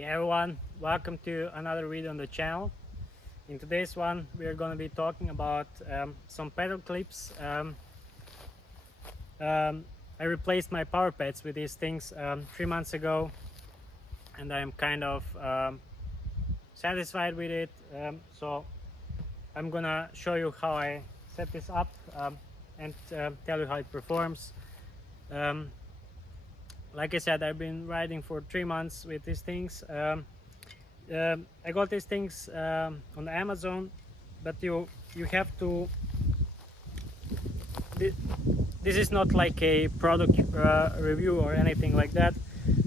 Hey everyone, welcome to another video on the channel. In today's one we are going to be talking about some pedal clips. I replaced my power pads with these things 3 months ago, and I'm kind of satisfied with it. So I'm gonna show you how I set this up and tell you how it performs. Like I said, I've been riding for 3 months with these things. I got these things on Amazon, but you have to. This is not like a product review or anything like that.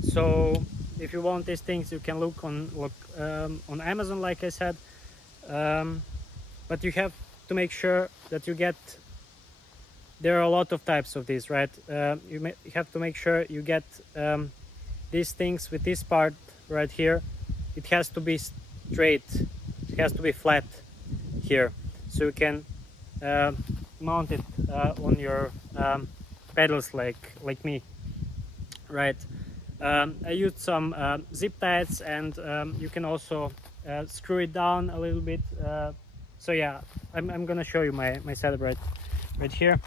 So if you want these things, you can look on Amazon, like I said. But you have to make sure that you get. There are a lot of types of these, right? You have to make sure you get these things with this part right here. It has to be straight, it has to be flat here, so you can mount it on your pedals like me, right? I used some zip ties, and you can also screw it down a little bit. So yeah, I'm gonna show you my setup right here.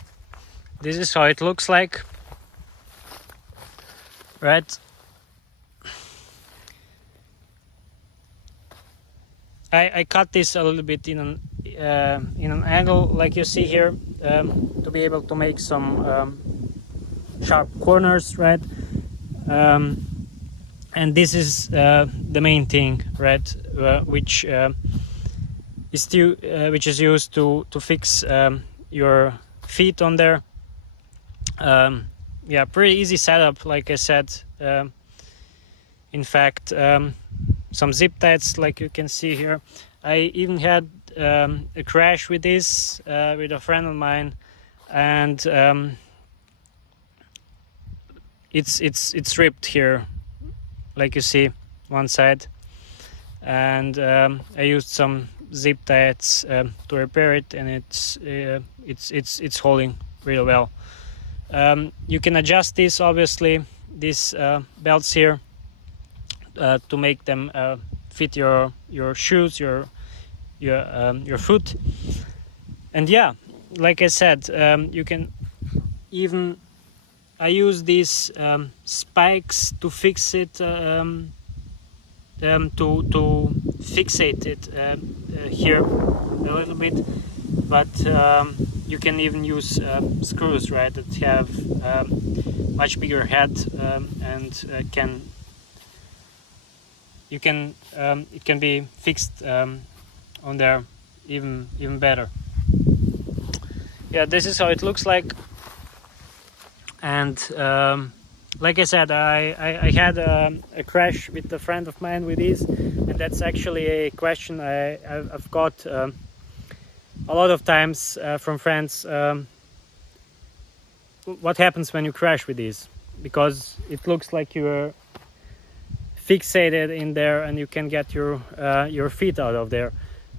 This is how it looks like, right? I cut this a little bit in an angle, like you see here, to be able to make some sharp corners, right? And this is the main thing, right? Which is used to fix your feet on there. Yeah, pretty easy setup, like I said. In fact, some zip ties, like you can see here. I even had a crash with this with a friend of mine, and it's ripped here, like you see, one side. And I used some zip ties to repair it, and it's holding really well. You can adjust this, obviously, these belts here, to make them fit your shoes, your foot. And yeah, like I said, you can even, I use these spikes to fix it, to fixate it here a little bit. But you can even use screws, right, that have much bigger head, and it can be fixed on there even better. Yeah, this is how it looks like. And like I said, I had a crash with a friend of mine with these, and that's actually a question I've got a lot of times from friends. What happens when you crash with these? Because it looks like you're fixated in there and you can get your feet out of there.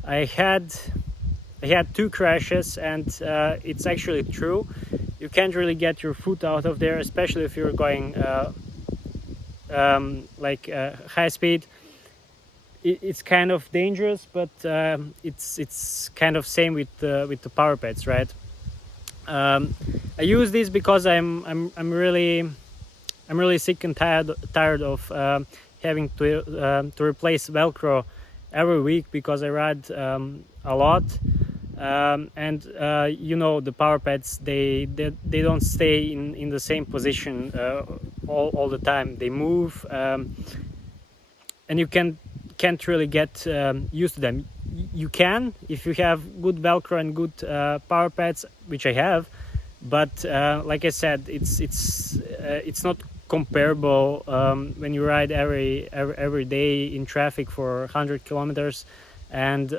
I had 2 crashes, and it's actually true. You can't really get your foot out of there, especially if you're going high speed. It's kind of dangerous, but it's kind of same with the power pads, right? I use these because I'm really sick and tired of having to replace Velcro every week, because I ride a lot, and the power pads, they don't stay in the same position all the time. They move, and you can't really get used to them. You can if you have good Velcro and good power pads, which I have, but like I said, it's not comparable when you ride every day in traffic for 100 kilometers, and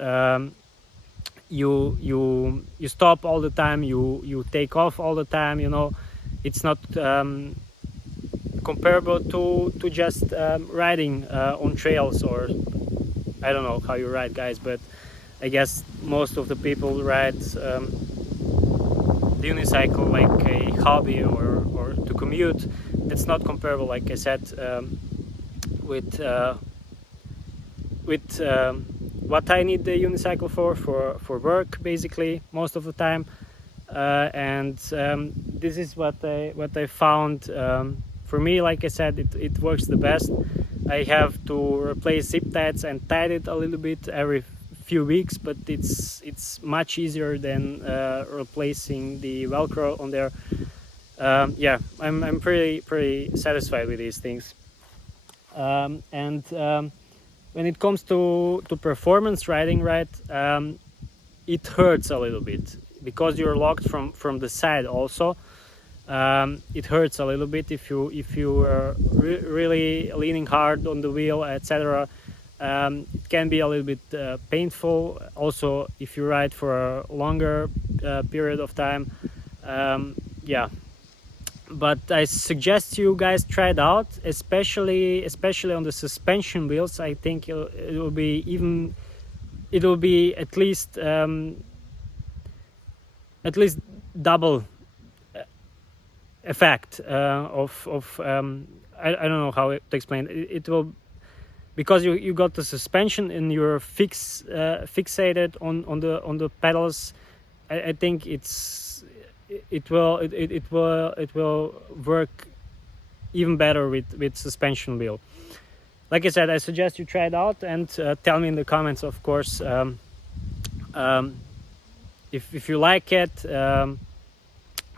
you stop all the time, you take off all the time. It's not comparable to just riding on trails, or I don't know how you ride, guys, but I guess most of the people ride the unicycle like a hobby or to commute. That's not comparable, like I said, with with what I need the unicycle for work, basically most of the time, and this is what I found. For me, like I said, it works the best. I have to replace zip ties and tighten it a little bit every few weeks, but it's much easier than replacing the Velcro on there. Yeah, I'm pretty satisfied with these things. And when it comes to performance riding, right, it hurts a little bit because you're locked from the side also. It hurts a little bit if you are really leaning hard on the wheel, etc. It can be a little bit painful also if you ride for a longer period of time. Yeah, but I suggest you guys try it out, especially on the suspension wheels. I think it will be at least double effect of I don't know how to explain it. It will, because you got the suspension and you're fixated on the pedals. I think it will work even better with suspension wheel. Like I said, I suggest you try it out and tell me in the comments, of course, if you like it.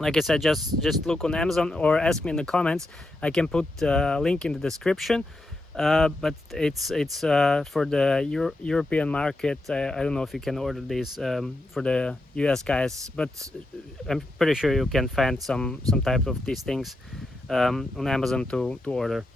Like I said, just look on Amazon or ask me in the comments. I can put a link in the description. But it's for the European market. I don't know if you can order these for the US guys, but I'm pretty sure you can find some type of these things on Amazon to order.